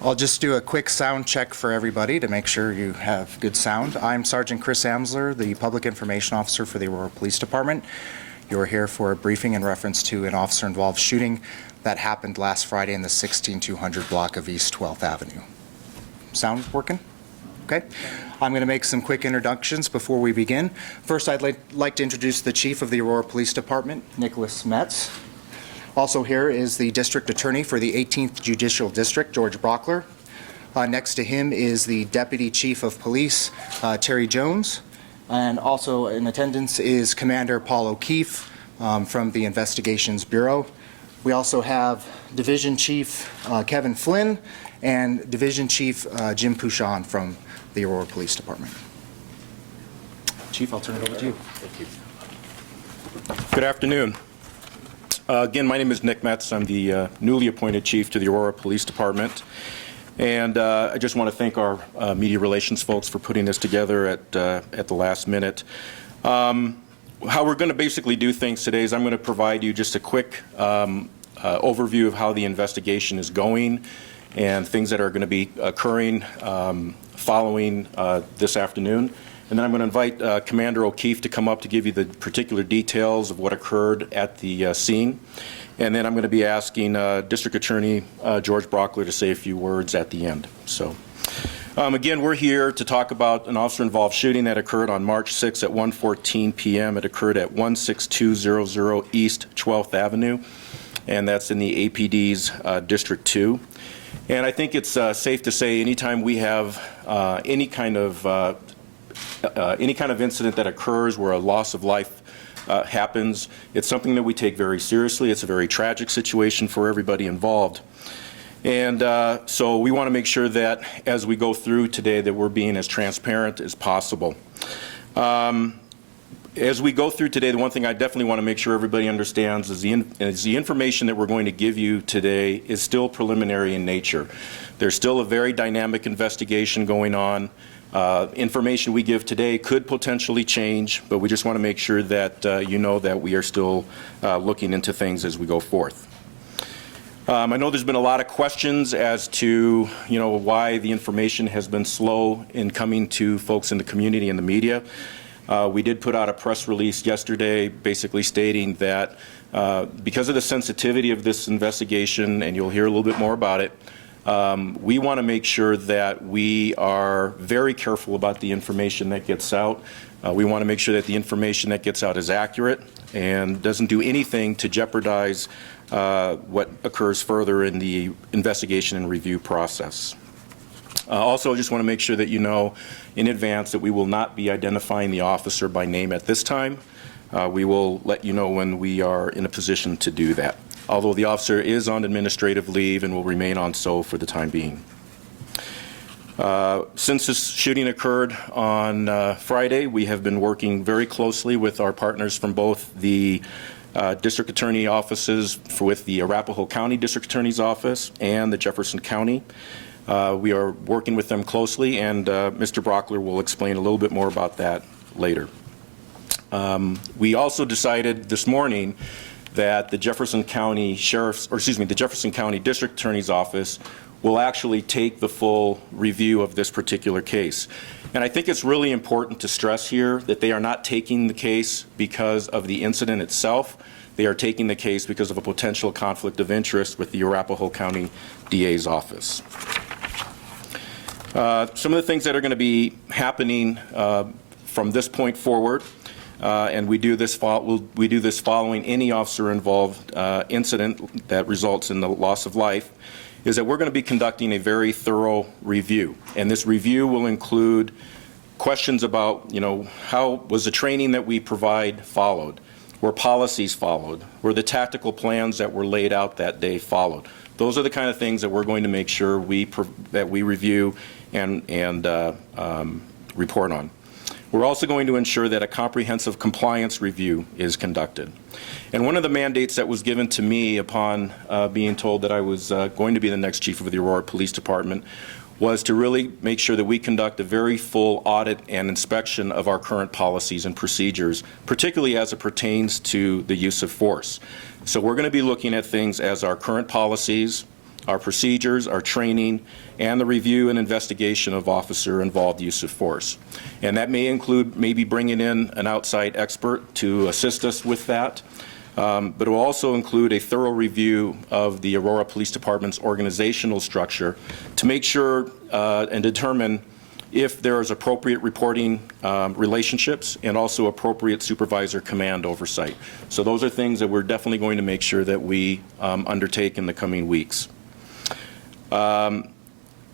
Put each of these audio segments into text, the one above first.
I'll just do a quick sound check for everybody to make sure you have good sound. I'm Sergeant Chris Amsler, the Public Information Officer for the Aurora Police Department. You're here for a briefing in reference to an officer-involved shooting that happened last Friday in the 16200 block of East 12th Avenue. Sound working? Okay. I'm going to make some quick introductions before we begin. First, I'd like to introduce the Chief of the Aurora Police Department, Nicholas Metz. Also here is the District Attorney for the 18th Judicial District, George Brockler. Next to him is the Deputy Chief of Police, Terry Jones. And also in attendance is Commander Paul O'Keefe from the Investigations Bureau. We also have Division Chief Kevin Flynn and Division Chief Jim Pouchon from the Aurora Police Department. Chief, I'll turn it over to you. Thank you. Good afternoon. Again, my name is Nick Metz. I'm the newly appointed chief to the Aurora Police Department. And I just want to thank our media relations folks for putting this together at the last minute. How we're going to basically do things today is I'm going to provide you just a quick overview of how the investigation is going and things that are going to be occurring following this afternoon. And then I'm going to invite Commander O'Keefe to come up to give you the particular details of what occurred at the scene. And then I'm going to be asking District Attorney George Brockler to say a few words at the end. So, again, we're here to talk about an officer-involved shooting that occurred on March 6 at 1:14 p.m. It occurred at 16200 East 12th Avenue, and that's in the APD's District 2. And I think it's safe to say anytime we have any kind of incident that occurs where a loss of life happens, it's something that we take very seriously. It's a very tragic situation for everybody involved. And so we want to make sure that as we go through today that we're being as transparent as possible. As we go through today, the one thing I definitely want to make sure everybody understands is the information that we're going to give you today is still preliminary in nature. There's still a very dynamic investigation going on. Information we give today could potentially change, but we just want to make sure that you know that we are still looking into things as we go forth. I know there's been a lot of questions as to, why the information has been slow in coming to folks in the community and the media. We did put out a press release yesterday basically stating that because of the sensitivity of this investigation, and you'll hear a little bit more about it, we want to make sure that we are very careful about the information that gets out. We want to make sure that the information that gets out is accurate and doesn't do anything to jeopardize what occurs further in the investigation and review process. Also, I just want to make sure that you know in advance that we will not be identifying the officer by name at this time. We will let you know when we are in a position to do that, although the officer is on administrative leave and will remain on so for the time being. Since this shooting occurred on Friday, we have been working very closely with our partners from both the District Attorney offices with the Arapahoe County District Attorney's Office and the Jefferson County. We are working with them closely, and Mr. Brockler will explain a little bit more about that later. We also decided this morning that the Jefferson County the Jefferson County District Attorney's Office will actually take the full review of this particular case. And I think it's really important to stress here that they are not taking the case because of the incident itself. They are taking the case because of a potential conflict of interest with the Arapahoe County DA's office. Some of the things that are going to be happening from this point forward, and we do this following any officer-involved incident that results in the loss of life, is that we're going to be conducting a very thorough review. And this review will include questions about, how was the training that we provide followed? Were policies followed? Were the tactical plans that were laid out that day followed? Those are the kind of things that we're going to make sure that we review and report on. We're also going to ensure that a comprehensive compliance review is conducted. And one of the mandates that was given to me upon being told that I was going to be the next chief of the Aurora Police Department was to really make sure that we conduct a very full audit and inspection of our current policies and procedures, particularly as it pertains to the use of force. So we're going to be looking at things as our current policies, our procedures, our training, and the review and investigation of officer-involved use of force. And that may include maybe bringing in an outside expert to assist us with that. But it will also include a thorough review of the Aurora Police Department's organizational structure to make sure and determine if there is appropriate reporting relationships and also appropriate supervisor command oversight. So those are things that we're definitely going to make sure that we undertake in the coming weeks.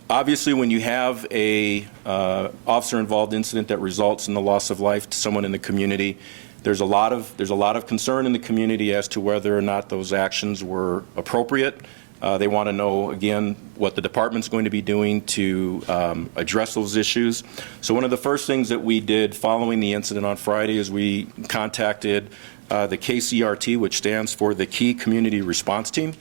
Obviously, when you have a officer-involved incident that results in the loss of life to someone in the community, there's a lot of concern in the community as to whether or not those actions were appropriate. They want to know, again, what the department's going to be doing to address those issues. So one of the first things that we did following the incident on Friday is we contacted the KCRT, which stands for the Key Community Response Team.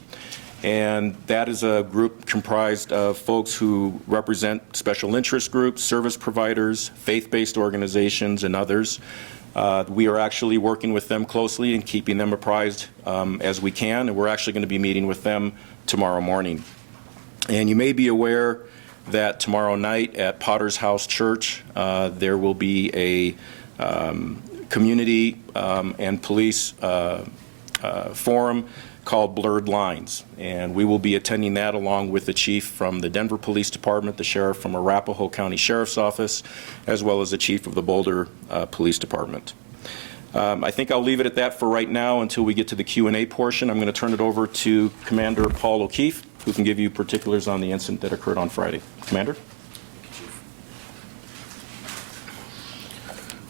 And that is a group comprised of folks who represent special interest groups, service providers, faith-based organizations, and others. We are actually working with them closely and keeping them apprised as we can, and we're actually going to be meeting with them tomorrow morning. And you may be aware that tomorrow night at Potter's House Church, there will be a community and police forum called Blurred Lines, and we will be attending that along with the chief from the Denver Police Department, the sheriff from Arapahoe County Sheriff's Office, as well as the chief of the Boulder Police Department. I think I'll leave it at that for right now until we get to the Q&A portion. I'm going to turn it over to Commander Paul O'Keefe, who can give you particulars on the incident that occurred on Friday. Commander?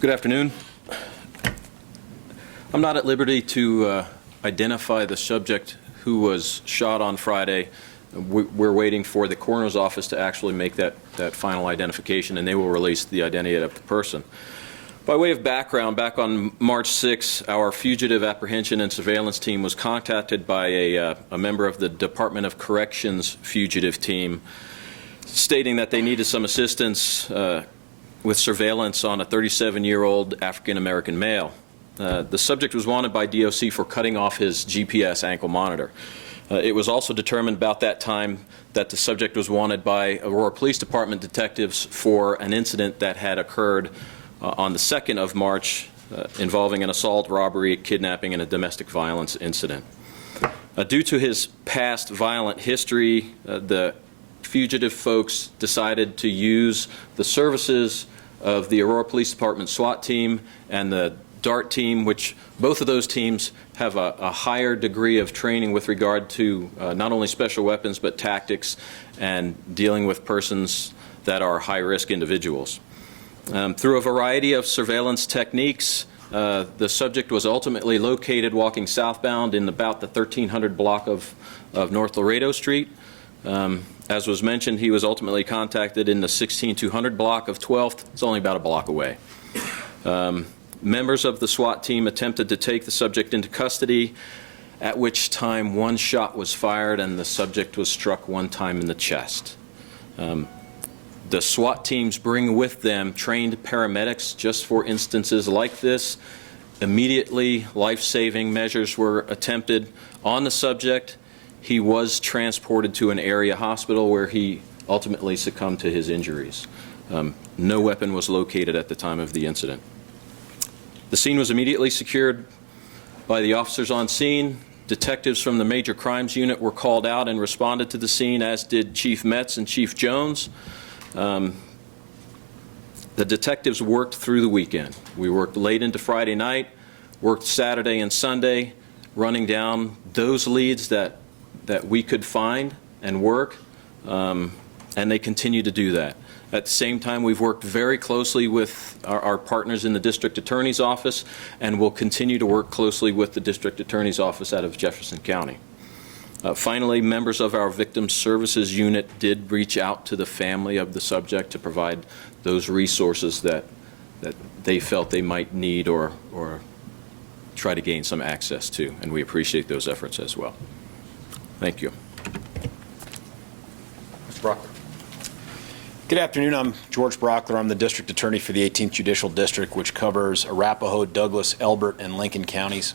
Good afternoon. I'm not at liberty to identify the subject who was shot on Friday. We're waiting for the coroner's office to actually make that final identification, and they will release the identity of the person. By way of background, back on March 6, our fugitive apprehension and surveillance team was contacted by a member of the Department of Corrections fugitive team stating that they needed some assistance with surveillance on a 37-year-old African-American male. The subject was wanted by DOC for cutting off his GPS ankle monitor. It was also determined about that time that the subject was wanted by Aurora Police Department detectives for an incident that had occurred on the 2nd of March involving an assault, robbery, kidnapping, and a domestic violence incident. Due to his past violent history, the fugitive folks decided to use the services of the Aurora Police Department SWAT team and the DART team, which both of those teams have a higher degree of training with regard to not only special weapons but tactics and dealing with persons that are high-risk individuals. Through a variety of surveillance techniques, the subject was ultimately located walking southbound in about the 1300 block of North Laredo Street. As was mentioned, he was ultimately contacted in the 16200 block of 12th. It's only about a block away. Members of the SWAT team attempted to take the subject into custody, at which time one shot was fired and the subject was struck one time in the chest. The SWAT teams bring with them trained paramedics just for instances like this. Immediately, life-saving measures were attempted on the subject. He was transported to an area hospital where he ultimately succumbed to his injuries. No weapon was located at the time of the incident. The scene was immediately secured by the officers on scene. Detectives from the Major Crimes Unit were called out and responded to the scene, as did Chief Metz and Chief Jones. The detectives worked through the weekend. We worked late into Friday night, worked Saturday and Sunday, running down those leads that we could find and work, and they continue to do that. At the same time, we've worked very closely with our partners in the District Attorney's Office, and will continue to work closely with the District Attorney's Office out of Jefferson County. Finally, members of our Victim Services Unit did reach out to the family of the subject to provide those resources that they felt they might need or try to gain some access to, and we appreciate those efforts as well. Thank you. Mr. Brockler. Good afternoon. I'm George Brockler. I'm the District Attorney for the 18th Judicial District, which covers Arapahoe, Douglas, Elbert, and Lincoln counties.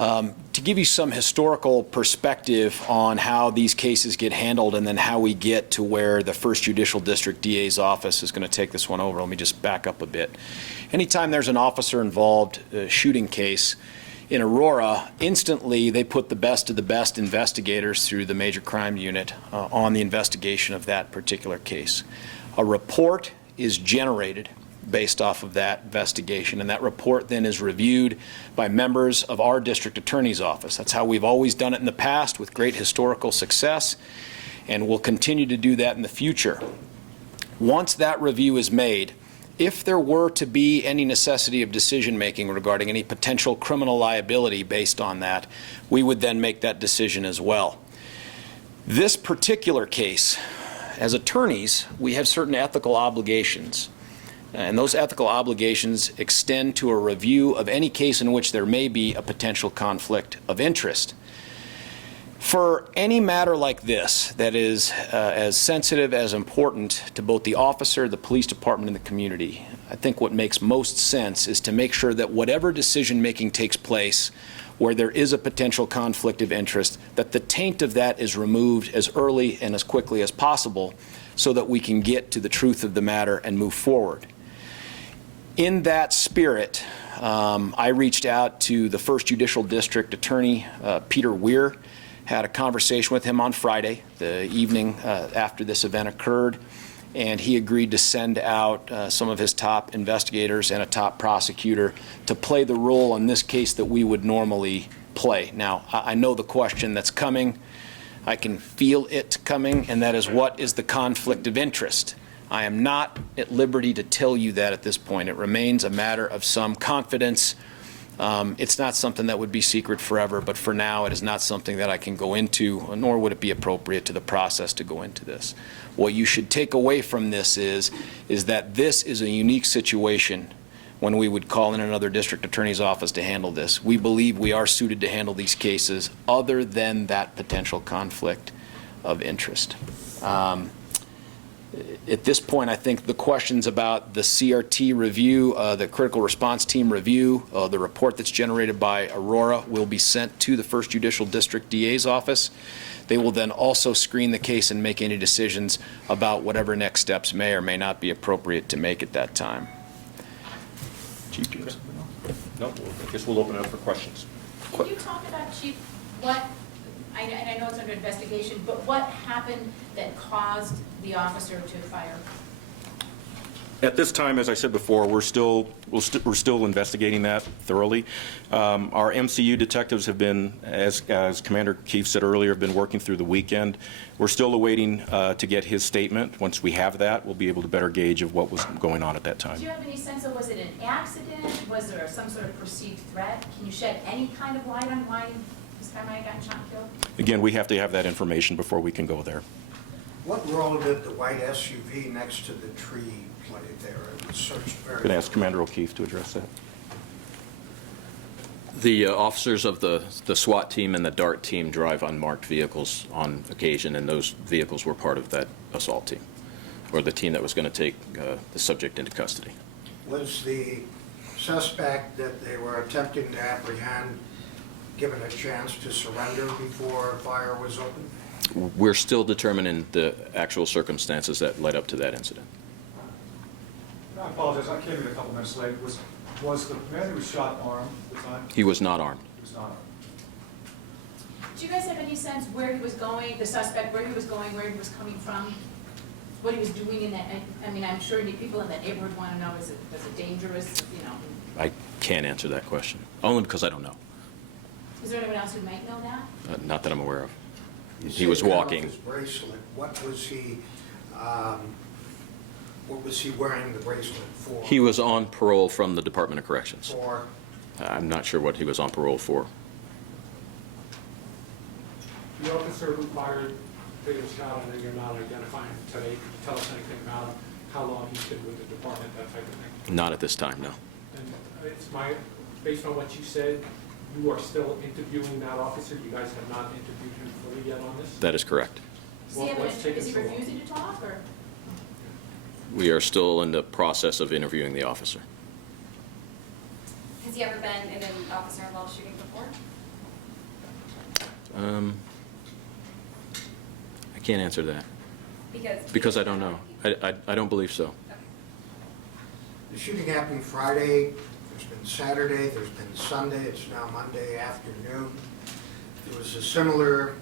To give you some historical perspective on how these cases get handled and then how we get to where the 1st Judicial District DA's office is going to take this one over, let me just back up a bit. Anytime there's an officer-involved shooting case in Aurora, instantly they put the best of the best investigators through the Major Crime Unit on the investigation of that particular case. A report is generated based off of that investigation, and that report then is reviewed by members of our district attorney's office. That's how we've always done it in the past with great historical success, and we'll continue to do that in the future. Once that review is made, if there were to be any necessity of decision-making regarding any potential criminal liability based on that, we would then make that decision as well. This particular case, as attorneys, we have certain ethical obligations. And those ethical obligations extend to a review of any case in which there may be a potential conflict of interest. For any matter like this that is as sensitive, as important to both the officer, the police department, and the community, I think what makes most sense is to make sure that whatever decision-making takes place where there is a potential conflict of interest, that the taint of that is removed as early and as quickly as possible so that we can get to the truth of the matter and move forward. In that spirit, I reached out to the 1st Judicial District Attorney, Peter Weir, had a conversation with him on Friday, the evening after this event occurred, and he agreed to send out some of his top investigators and a top prosecutor to play the role in this case that we would normally play. Now, I know the question that's coming. I can feel it coming, and that is, what is the conflict of interest? I am not at liberty to tell you that at this point. It remains a matter of some confidence. It's not something that would be secret forever, but for now it is not something that I can go into, nor would it be appropriate to the process to go into this. What you should take away from this is that this is a unique situation when we would call in another district attorney's office to handle this. We believe we are suited to handle these cases other than that potential conflict of interest. At this point, I think the questions about the CRT review, the critical response team review, the report that's generated by Aurora will be sent to the 1st Judicial District DA's office. They will then also screen the case and make any decisions about whatever next steps may or may not be appropriate to make at that time. Chief, do you have something else? No, I guess we'll open it up for questions. Can you talk about, Chief, what, and I know it's under investigation, but what happened that caused the officer to fire? At this time, as I said before, we're still investigating that thoroughly. Our MCU detectives have been, as Commander Keefe said earlier, have been working through the weekend. We're still awaiting to get his statement. Once we have that, we'll be able to better gauge of what was going on at that time. Do you have any sense of, was it an accident? Was there some sort of perceived threat? Can you shed any kind of light on why this guy might have gotten shot and killed? Again, we have to have that information before we can go there. What role did the white SUV next to the tree play there? It was searched very. I'm going to ask Commander O'Keefe to address that. The officers of the SWAT team and the DART team drive unmarked vehicles on occasion, and those vehicles were part of that assault team, or the team that was going to take the subject into custody. Was the suspect that they were attempting to apprehend given a chance to surrender before fire was opened? We're still determining the actual circumstances that led up to that incident. I apologize, I came in a couple minutes late. Was the man who was shot armed at the time? He was not armed. He was not armed. Do you guys have any sense where he was going, the suspect, where he was going, where he was coming from, what he was doing in that? I mean, I'm sure people in that neighborhood want to know, was it dangerous, you know? I can't answer that question, only because I don't know. Is there anyone else who might know that? Not that I'm aware of. You He was said cut off walking. his bracelet. What was he wearing the bracelet for? He was on parole from the Department of Corrections. For? I'm not sure what he was on parole for. The officer who fired the shot, and you're not identifying today, can you tell us anything about how long he's been with the department, that type of thing? Not at this time, no. And it's based on what you said, you are still interviewing that officer? You guys have not interviewed him fully yet on this? That is correct. What's Is he refusing to talk, or? We are still in the process of interviewing the officer. Has he ever been in an officer-involved shooting before? I can't answer that, because I don't know. I don't believe so. The shooting happened Friday, there's been Saturday, there's been Sunday, it's now Monday afternoon. There was a similar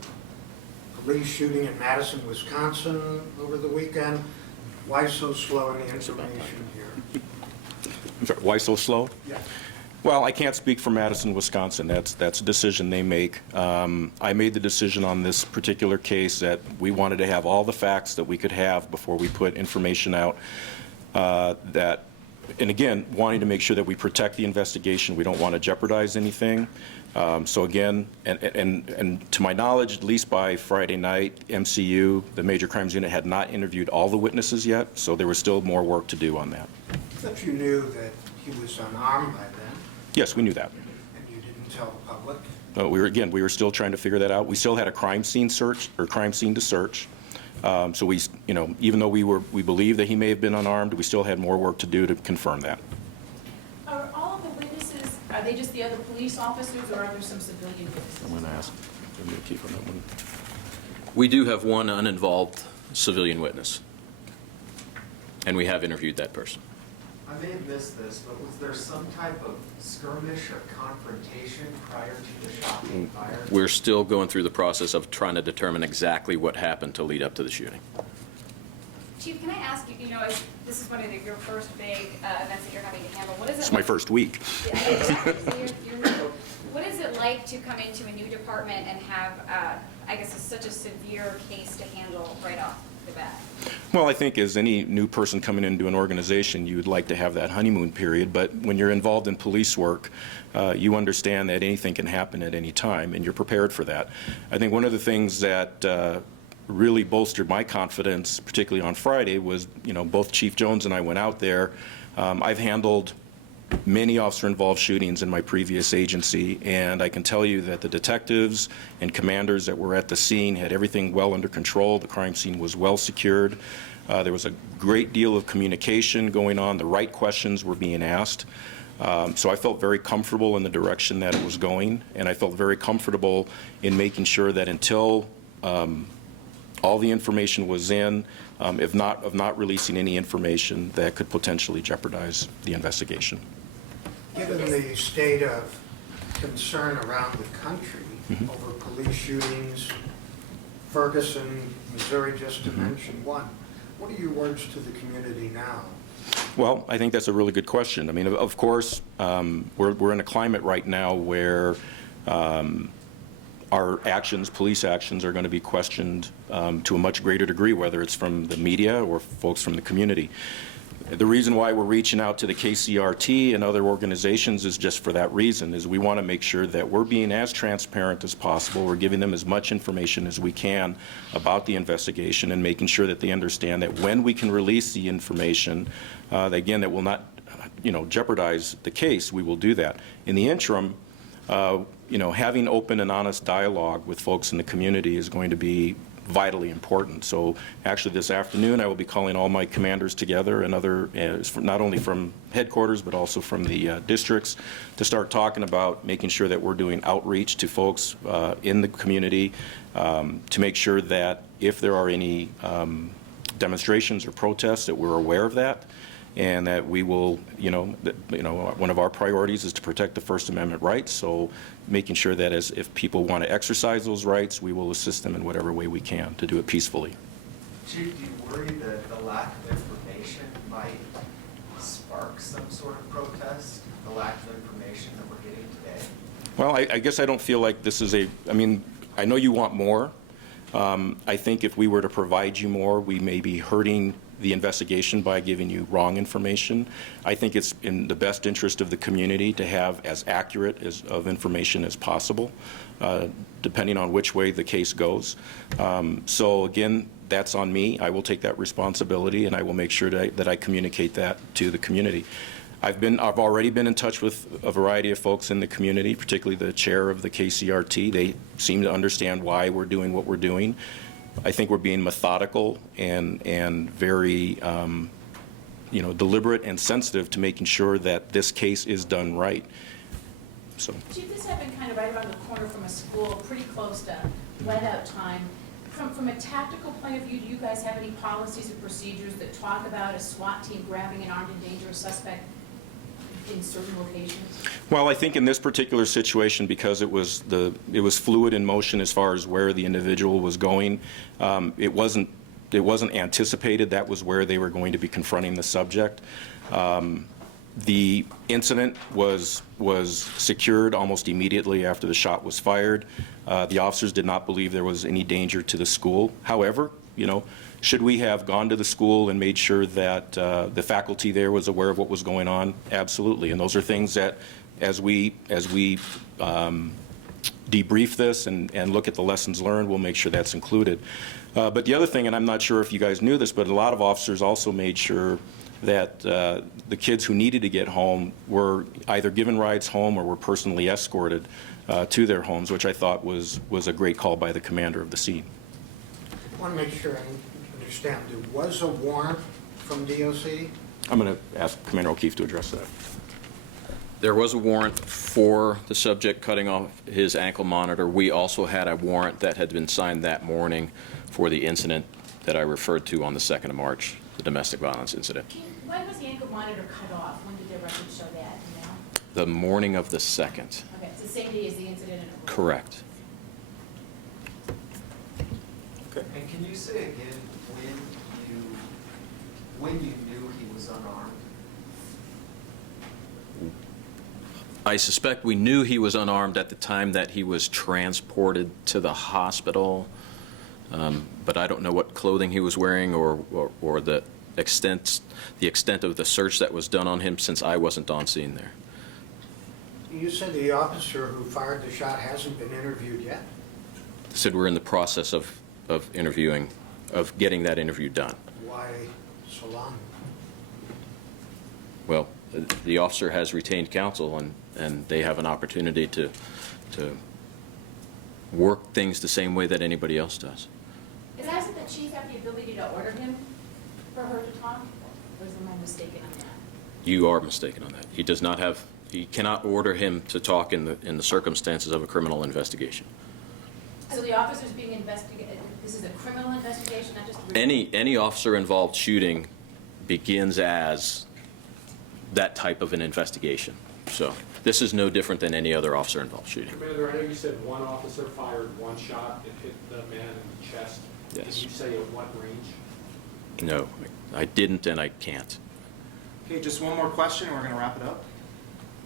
police shooting in Madison, Wisconsin over the weekend. Why so slow in the information here? I'm sorry, why so slow? Yeah. Well, I can't speak for Madison, Wisconsin. That's a decision they make. I made the decision on this particular case that we wanted to have all the facts that we could have before we put information out. And again, wanting to make sure that we protect the investigation. We don't want to jeopardize anything. So again, and to my knowledge, at least by Friday night, MCU, the Major Crimes Unit, had not interviewed all the witnesses yet, so there was still more work to do on that. But you knew that he was unarmed by then, Yes, we knew that. and you didn't tell the public. We were still trying to figure that out. We still had a crime scene search, or crime scene to search. So we, even though we believe that he may have been unarmed, we still had more work to do to confirm that. Are all of the witnesses, are they just the other police officers, or are there some civilian witnesses? I'm going to ask. I'm going to keep on that one. We do have one uninvolved civilian witness, and we have interviewed that person. I may have missed this, but was there some type of skirmish or confrontation prior to the shot being fired? We're still going through the process of trying to determine exactly what happened to lead up to the shooting. Chief, can I ask you, this is one of your first big events that you're having to handle. What is it? It's my first week. Yeah, exactly. So you're new. What is it like to come into a new department and have, I guess, such a severe case to handle right off the bat? Well, I think as any new person coming into an organization, you would like to have that honeymoon period, but when you're involved in police work, you understand that anything can happen at any time, and you're prepared for that. I think one of the things that really bolstered my confidence, particularly on Friday, was, both Chief Jones and I went out there. I've handled many officer-involved shootings in my previous agency, and I can tell you that the detectives and commanders that were at the scene had everything well under control. The crime scene was well secured. There was a great deal of communication going on. The right questions were being asked. So I felt very comfortable in the direction that it was going, and I felt very comfortable in making sure that until all the information was in, of not releasing any information that could potentially jeopardize the investigation. Given the state of concern around the country over police shootings, Ferguson, Missouri, just to mention one, what are your words to the community now? Well, I think that's a really good question. I mean, of course, we're in a climate right now where our actions, police actions, are going to be questioned to a much greater degree, whether it's from the media or folks from the community. The reason why we're reaching out to the KCRT and other organizations is just for that reason, is we want to make sure that we're being as transparent as possible. We're giving them as much information as we can about the investigation and making sure that they understand that when we can release the information, that will not, jeopardize the case, we will do that. In the interim, having open and honest dialogue with folks in the community is going to be vitally important. So actually this afternoon I will be calling all my commanders together and other, not only from headquarters but also from the districts, to start talking about making sure that we're doing outreach to folks in the community to make sure that if there are any demonstrations or protests, that we're aware of that, and that we will, one of our priorities is to protect the First Amendment rights, so making sure that if people want to exercise those rights, we will assist them in whatever way we can to do it peacefully. Chief, do you worry that the lack of information might spark some sort of protest, the lack of information that we're getting today? Well, I guess I don't feel like this is I know you want more. I think if we were to provide you more, we may be hurting the investigation by giving you wrong information. I think it's in the best interest of the community to have as accurate of information as possible, depending on which way the case goes. So again, that's on me. I will take that responsibility, and I will make sure that I communicate that to the community. I've already been in touch with a variety of folks in the community, particularly the chair of the KCRT. They seem to understand why we're doing what we're doing. I think we're being methodical and very deliberate and sensitive to making sure that this case is done right. So. Chief, this happened kind of right around the corner from a school, pretty close to let-out time. From a tactical point of view, do you guys have any policies or procedures that talk about a SWAT team grabbing an armed and dangerous suspect in certain locations? Well, I think in this particular situation, because it was fluid in motion as far as where the individual was going, it wasn't anticipated that was where they were going to be confronting the subject. The incident was secured almost immediately after the shot was fired. The officers did not believe there was any danger to the school. However, should we have gone to the school and made sure that the faculty there was aware of what was going on? Absolutely. And those are things that, as we debrief this and look at the lessons learned, we'll make sure that's included. But the other thing, and I'm not sure if you guys knew this, but a lot of officers also made sure that the kids who needed to get home were either given rides home or were personally escorted to their homes, which I thought was a great call by the commander of the scene. I want to make sure I understand. There was a warrant from DOC? I'm going to ask Commander O'Keefe to address that. There was a warrant for the subject cutting off his ankle monitor. We also had a warrant that had been signed that morning for the incident that I referred to on the 2nd of March, the domestic violence incident. When was the ankle monitor cut off? When did the record show that, you know? The morning of the 2nd. Okay, it's the same day as the incident in Aurora. Correct. And can you say again when you knew he was unarmed? I suspect we knew he was unarmed at the time that he was transported to the hospital, but I don't know what clothing he was wearing or the extent of the search that was done on him, since I wasn't on scene there. You said the officer who fired the shot hasn't been interviewed yet? Said we're in the process of interviewing, of getting that interview done. Why so long? Well, the officer has retained counsel, and they have an opportunity to work things the same way that anybody else does. Is that that the chief have the ability to order him for her to talk? Or am I mistaken on that? You are mistaken on that. He does not have, he cannot order him to talk in the circumstances of a criminal investigation. So the officer's being investigated, this is a criminal investigation, not just a... Any officer involved shooting begins as that type of an investigation. So this is no different than any other officer involved shooting. Commander, I know you said one officer fired one shot. It hit the man in the chest. Yes. Did you say at what range? No, I didn't, and I can't. Okay, just one more question, and we're going to wrap it up.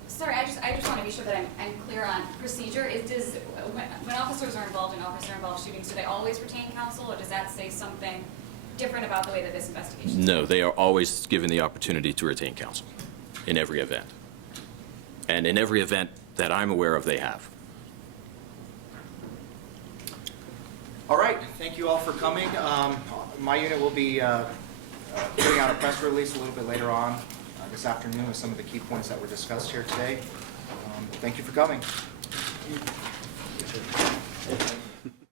Sorry, I just want to be sure that I'm clear on procedure. When officers are involved in officer-involved shootings, do they always retain counsel, or does that say something different about the way that this investigation is? No, they are always given the opportunity to retain counsel in every event. And in every event that I'm aware of, they have. All right, thank you all for coming. My unit will be putting out a press release a little bit later on this afternoon with some of the key points that were discussed here today. Thank you for coming.